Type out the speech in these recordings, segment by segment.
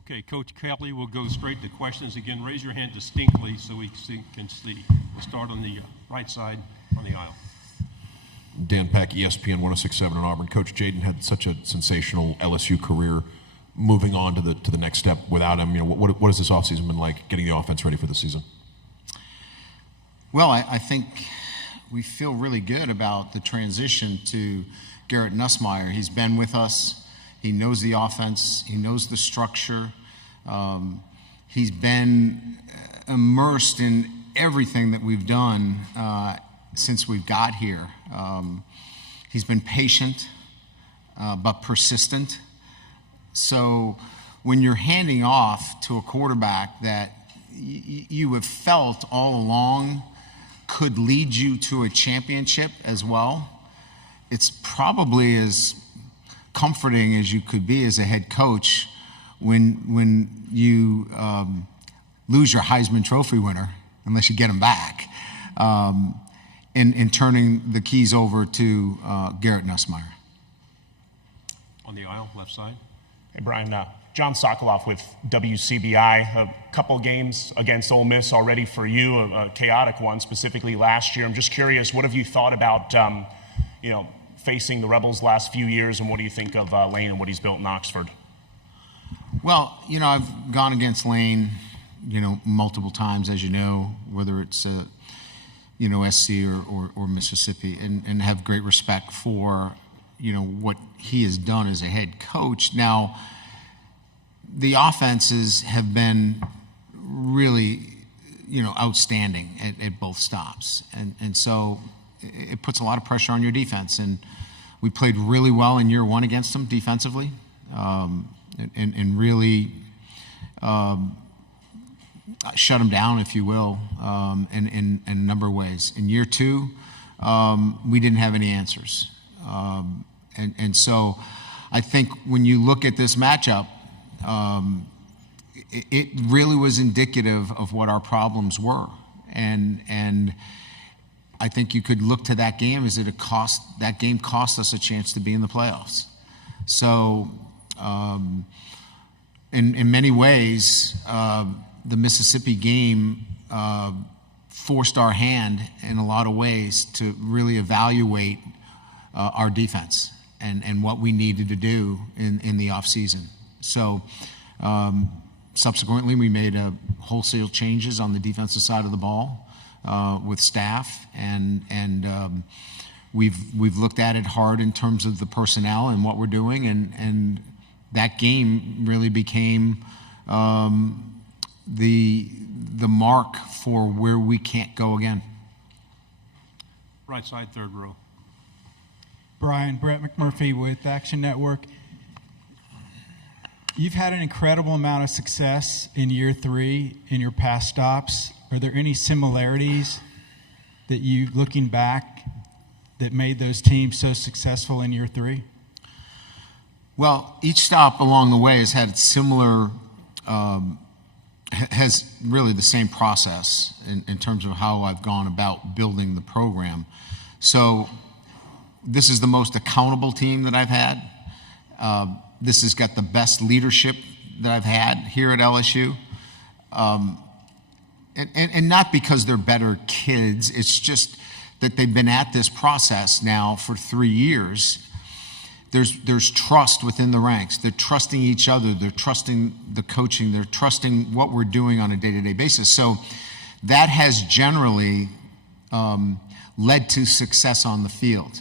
Okay, Coach Kelly, we'll go straight to questions. Again, raise your hand distinctly so we can see. We'll start on the right side on the aisle. Dan Peck, ESPN 106.7 in Auburn. Coach Jaden had such a sensational LSU career. Moving on to the next step without him, what has this offseason been like, getting the offense ready for the season? Well, I think we feel really good about the transition to Garrett Nussmeier. He's been with us. He knows the offense. He knows the structure. He's been immersed in everything that we've done since we've got here. He's been patient but persistent. So when you're handing off to a quarterback that you have felt all along could lead you to a championship as well, it's probably as comforting as you could be as a head coach when you lose your Heisman Trophy winner, unless you get him back, in turning the keys over to Garrett Nussmeier. On the aisle, left side. Hey, Brian, John Sokoloff with WCBI. A couple games against Ole Miss already for you, a chaotic one, specifically last year. I'm just curious, what have you thought about, facing the Rebels last few years, and what do you think of Lane and what he's built in Oxford? Well, I've gone against Lane, multiple times, as you know, whether it's, SC or Mississippi, and have great respect for what he has done as a head coach. Now, the offenses have been really, outstanding at both stops. And so it puts a lot of pressure on your defense. And we played really well in year one against them defensively, and really shut them down, if you will, in a number of ways. In year two, we didn't have any answers. And so I think when you look at this matchup, it really was indicative of what our problems were. And I think you could look to that game as that game cost us a chance to be in the playoffs. So in many ways, the Mississippi game forced our hand in a lot of ways to really evaluate our defense and what we needed to do in the offseason. So subsequently, we made wholesale changes on the defensive side of the ball with staff, and we've looked at it hard in terms of the personnel and what we're doing, and that game really became the mark for where we can't go again. Right side, third row. Brian, Brett McMurphy with Action Network. You've had an incredible amount of success in year three in your past stops. Are there any similarities that you, looking back, that made those teams so successful in year three? Well, each stop along the way has had similar, has really the same process in terms of how I've gone about building the program. So this is the most accountable team that I've had. This has got the best leadership that I've had here at LSU. And not because they're better kids, it's just that they've been at this process now for 3 years. There's trust within the ranks. They're trusting each other. They're trusting the coaching. They're trusting what we're doing on a day-to-day basis. So that has generally led to success on the field.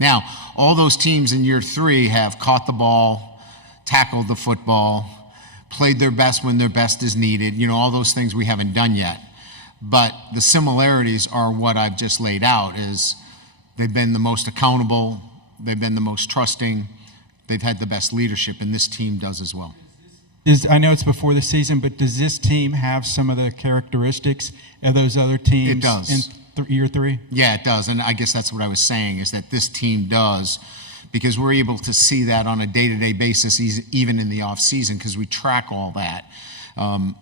Now, all those teams in year three have caught the ball, tackled the football, played their best when their best is needed, all those things we haven't done yet. But the similarities are what I've just laid out, is they've been the most accountable, they've been the most trusting, they've had the best leadership, and this team does as well. I know it's before the season, but does this team have some of the characteristics of those other teams? It does. In year three? Yeah, it does. And I guess that's what I was saying, is that this team does, because we're able to see that on a day-to-day basis, even in the off season, because we track all that.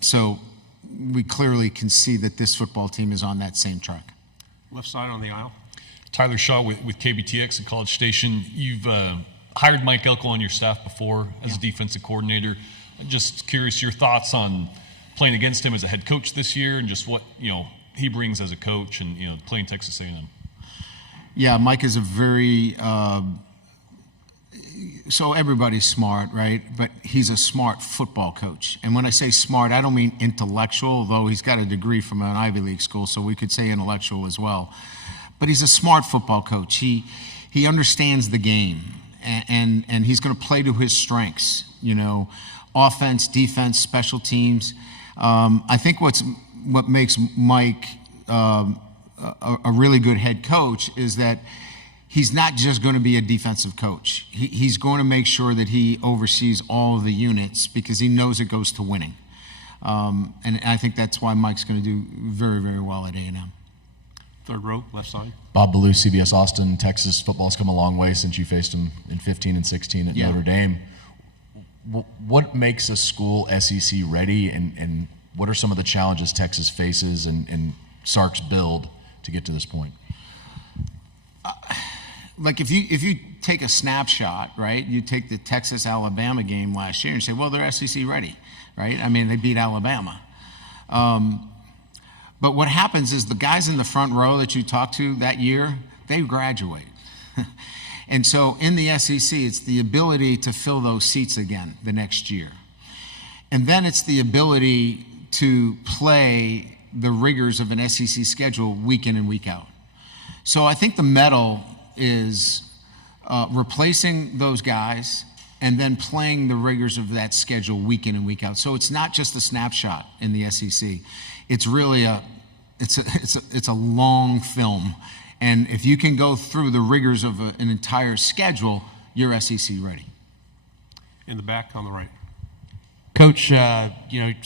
So we clearly can see that this football team is on that same track. Left side on the aisle. Tyler Shaw with KBTX at College Station. You've hired Mike Elko on your staff before as a defensive coordinator. Just curious your thoughts on playing against him as a head coach this year and just what, he brings as a coach and, playing Texas A&M. Yeah, Mike is a very so everybody's smart, right? But he's a smart football coach. And when I say smart, I don't mean intellectual, although he's got a degree from an Ivy League school, so we could say intellectual as well. But he's a smart football coach. He understands the game, and he's going to play to his strengths, offense, defense, special teams. I think what makes Mike a really good head coach is that he's not just going to be a defensive coach. He's going to make sure that he oversees all of the units because he knows it goes to winning. And I think that's why Mike's going to do very, very well at A&M. Third row, left side. Bob Ballou, CBS Austin. Texas football's come a long way since you faced them in 15 and 16 at Notre Dame. What makes a school SEC ready, and what are some of the challenges Texas faces and Sark's build to get to this point? Like if you take a snapshot, right? You take the Texas-Alabama game last year and say, well, they're SEC ready, right? I mean, they beat Alabama. But what happens is the guys in the front row that you talked to that year, they graduate. And so in the SEC, it's the ability to fill those seats again the next year. And then it's the ability to play the rigors of an SEC schedule week in and week out. So I think the medal is replacing those guys and then playing the rigors of that schedule week in and week out. So it's not just a snapshot in the SEC. It's really it's a long film. And if you can go through the rigors of an entire schedule, you're SEC ready. In the back on the right. Coach,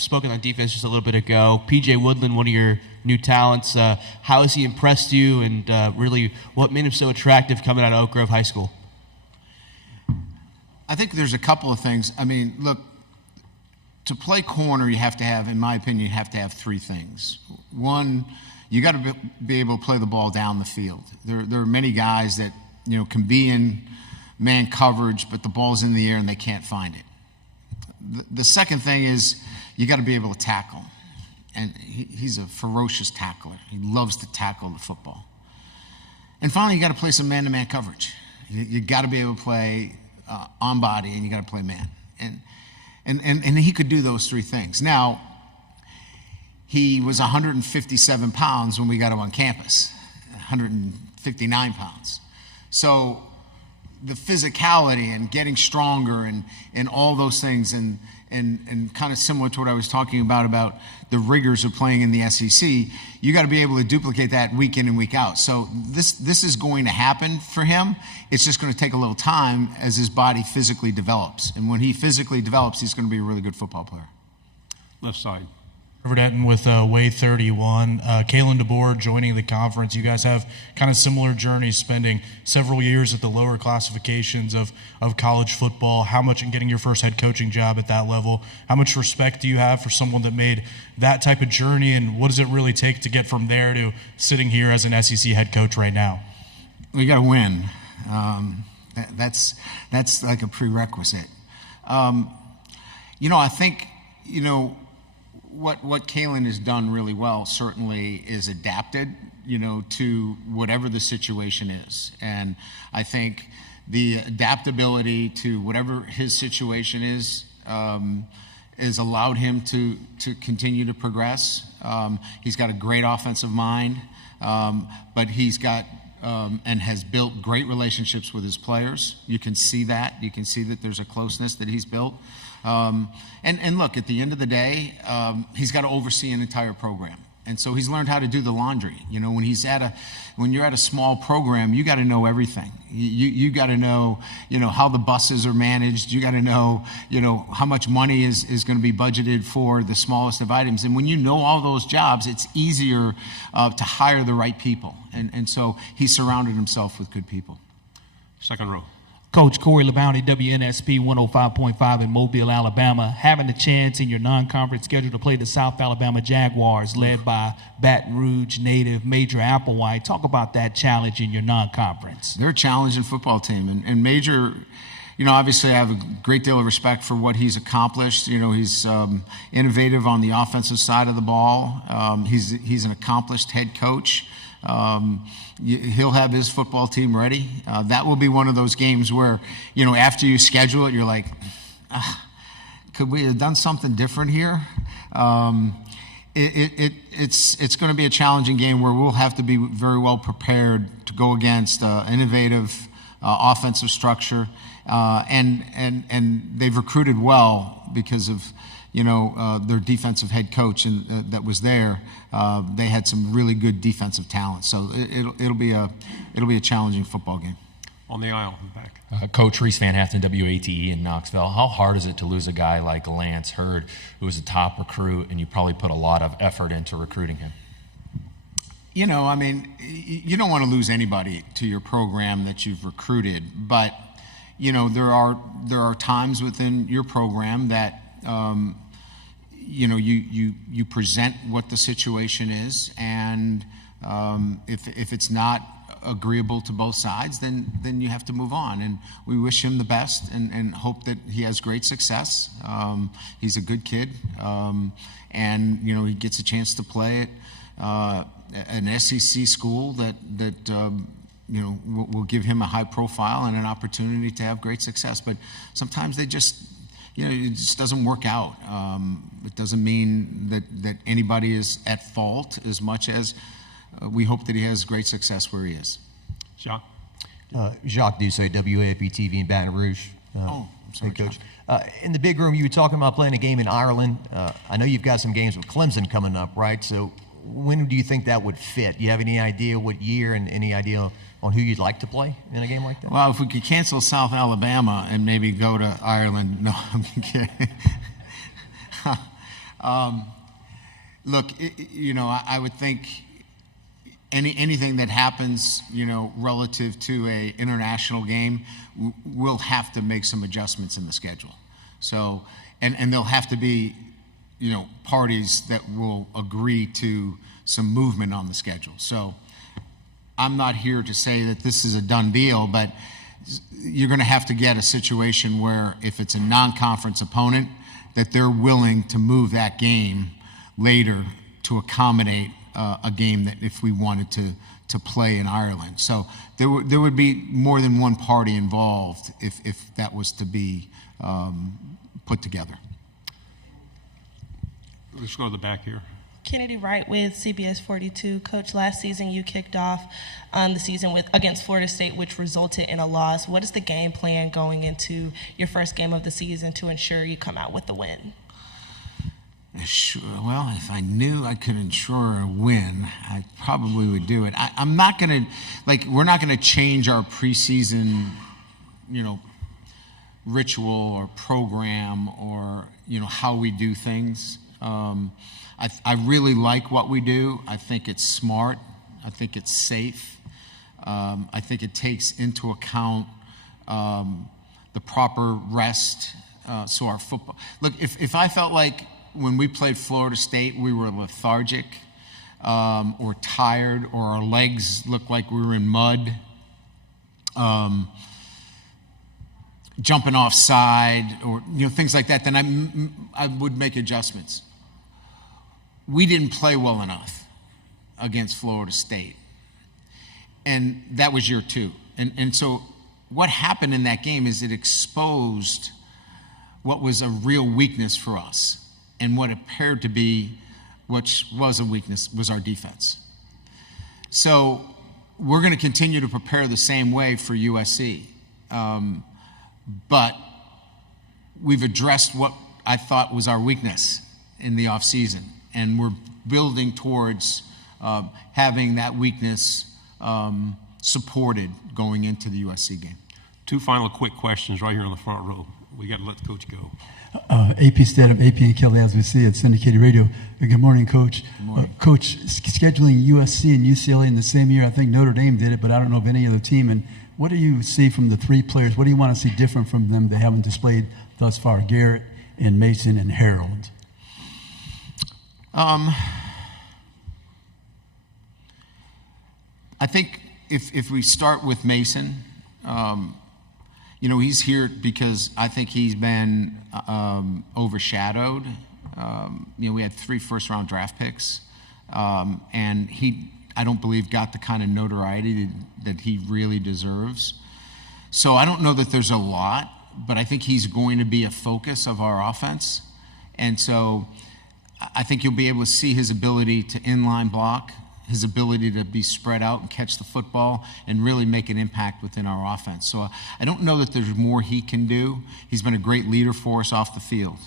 spoken on defense just a little bit ago. P.J. Woodland, one of your new talents. How has he impressed you, and really what made him so attractive coming out of Oak Grove High School? I think there's a couple of things. I mean, look, to play corner, you have to have, in my opinion, you have to have three things. One, you got to be able to play the ball down the field. There are many guys that can be in man coverage, but the ball's in the air and they can't find it. The second thing is you got to be able to tackle, and he's a ferocious tackler. He loves to tackle the football. And finally, you got to play some man-to-man coverage. You got to be able to play on body, and you got to play man. And he could do those three things. Now, he was 157 pounds when we got him on campus, 159 pounds. So the physicality and getting stronger and all those things and kind of similar to what I was talking about the rigors of playing in the SEC, you got to be able to duplicate that week in and week out. So this is going to happen for him. It's just going to take a little time as his body physically develops. And when he physically develops, he's going to be a really good football player. Left side. Trevor Denton with Way 31. Kalen DeBoer joining the conference. You guys have kind of similar journeys, spending several years at the lower classifications of college football. How much in getting your first head coaching job at that level? How much respect do you have for someone that made that type of journey, and what does it really take to get from there to sitting here as an SEC head coach right now? We got to win. That's like a prerequisite. I think, what Kalen has done really well certainly is adapted, to whatever the situation is. And I think the adaptability to whatever his situation is allowed him to continue to progress. He's got a great offensive mind, but he's got and has built great relationships with his players. You can see that. You can see that there's a closeness that he's built. And look, at the end of the day, he's got to oversee an entire program. And so he's learned how to do the laundry. When you're at a small program, you got to know everything. You got to know, how the buses are managed. You got to know, how much money is going to be budgeted for the smallest of items. And when you know all those jobs, it's easier to hire the right people. And so he surrounded himself with good people. Second row. Coach Corey LeBounty, WNSP 105.5 in Mobile, Alabama, having a chance in your non-conference schedule to play the South Alabama Jaguars, led by Baton Rouge native Major Applewhite. Talk about that challenge in your non-conference. They're a challenging football team, and Major, obviously I have a great deal of respect for what he's accomplished. He's innovative on the offensive side of the ball. He's an accomplished head coach. He'll have his football team ready. That will be one of those games where, after you schedule it, you're like, could we have done something different here? It's going to be a challenging game where we'll have to be very well prepared to go against innovative offensive structure, and they've recruited well because of their defensive head coach and that was there. They had some really good defensive talent, so it'll be a challenging football game. On the aisle in the back. Coach Reese Van Haften, WATE in Knoxville. How hard is it to lose a guy like Lance Hurd, who was a top recruit, and you probably put a lot of effort into recruiting him? You don't want to lose anybody to your program that you've recruited, but there are times within your program that you present what the situation is, and if it's not agreeable to both sides, then you have to move on. And we wish him the best and hope that he has great success. He's a good kid, and he gets a chance to play at an SEC school that will give him a high profile and an opportunity to have great success. But sometimes it just doesn't work out. It doesn't mean that anybody is at fault as much as we hope that he has great success where he is. Jacques? Jacques Doucet, WAFB TV in Baton Rouge. I'm sorry, Head coach. In the big room, you were talking about playing a game in Ireland. I know you've got some games with Clemson coming up, right? So when do you think that would fit? Do you have any idea what year and any idea on who you'd like to play in a game like that? Well, if we could cancel South Alabama and maybe go to Ireland. No, I'm kidding. Look, I would think anything that happens, relative to a international game, we'll have to make some adjustments in the schedule. So, and there'll have to be, parties that will agree to some movement on the schedule. So I'm not here to say that this is a done deal, but you're going to have to get a situation where if it's a non-conference opponent, that they're willing to move that game later to accommodate a game that if we wanted to play in Ireland. So there would be more than one party involved if that was to be put together. Let's go to the back here. Kennedy Wright with CBS 42. Coach, last season you kicked off the season against Florida State, which resulted in a loss. What is the game plan going into your first game of the season to ensure you come out with the win? Well, if I knew I could ensure a win, I probably would do it. I'm not going to, we're not going to change our preseason, ritual or program or, how we do things. I really like what we do. I think it's smart. I think it's safe. I think it takes into account the proper rest. So our football. Look, if I felt like when we played Florida State we were lethargic or tired or our legs looked like we were in mud, jumping offside or things like that, then I would make adjustments. We didn't play well enough against Florida State. And that was year two. And so what happened in that game is it exposed what was a real weakness for us. And what appeared to be, which was a weakness, was our defense. So we're going to continue to prepare the same way for USC. But we've addressed what I thought was our weakness in the offseason. And we're building towards having that weakness supported going into the USC game. Two final quick questions right here on the front row. We got to let the coach go. AP Stedham, AP and Kelly, as we see at syndicated radio. Good morning, Coach. Good morning. Coach, scheduling USC and UCLA in the same year, I think Notre Dame did it, but I don't know of any other team. And what do you see from the three players? What do you want to see different from them they haven't displayed thus far? Garrett and Mason and Harold. I think if we start with Mason, You know, he's here because I think he's been overshadowed. You know, we had 3 first-round draft picks, and I don't believe, got the kind of notoriety that he really deserves. So I don't know that there's a lot, but I think he's going to be a focus of our offense. And so I think you'll be able to see his ability to inline block, his ability to be spread out and catch the football and really make an impact within our offense. So I don't know that there's more he can do. He's been a great leader for us off the field.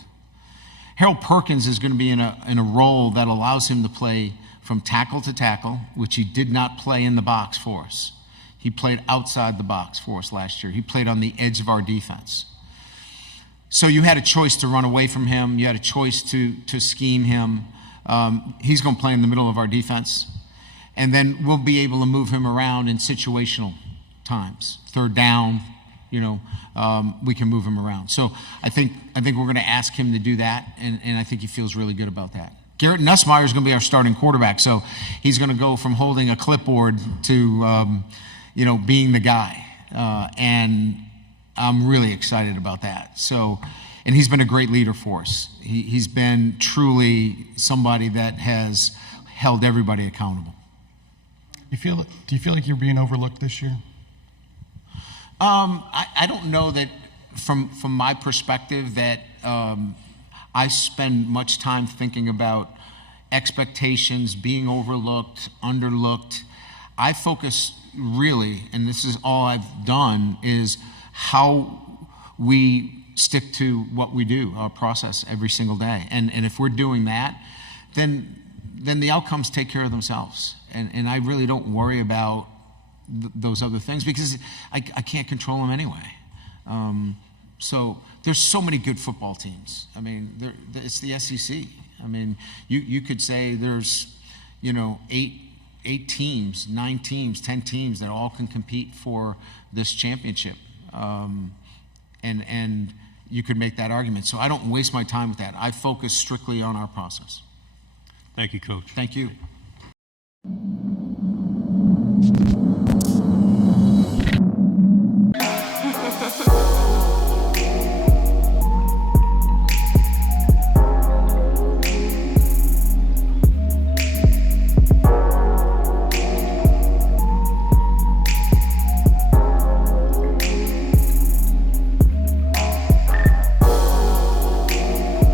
Harold Perkins is going to be in a role that allows him to play from tackle to tackle, which he did not play in the box for us. He played outside the box for us last year. He played on the edge of our defense. So you had a choice to run away from him. You had a choice to scheme him. He's going to play in the middle of our defense. And then we'll be able to move him around in situational times. 3rd down, you know, we can move him around. So I think we're going to ask him to do that, and I think he feels really good about that. Garrett Nussmeier is going to be our starting quarterback, so he's going to go from holding a clipboard to, you know, being the guy. And I'm really excited about that. So, and he's been a great leader for us. He's been truly somebody that has held everybody accountable. Do you feel like you're being overlooked this year? I don't know that from my perspective that I spend much time thinking about expectations, being overlooked, underlooked. I focus really, and this is all I've done, is how we stick to what we do, our process every single day. And if we're doing that, then the outcomes take care of themselves. And I really don't worry about those other things because I can't control them anyway. So there's so many good football teams. I mean, it's the SEC. I mean, you could say there's, you know, 8 teams, 9 teams, 10 teams that all can compete for this championship. And you could make that argument. So I don't waste my time with that. I focus strictly on our process. Thank you, Coach. Thank you.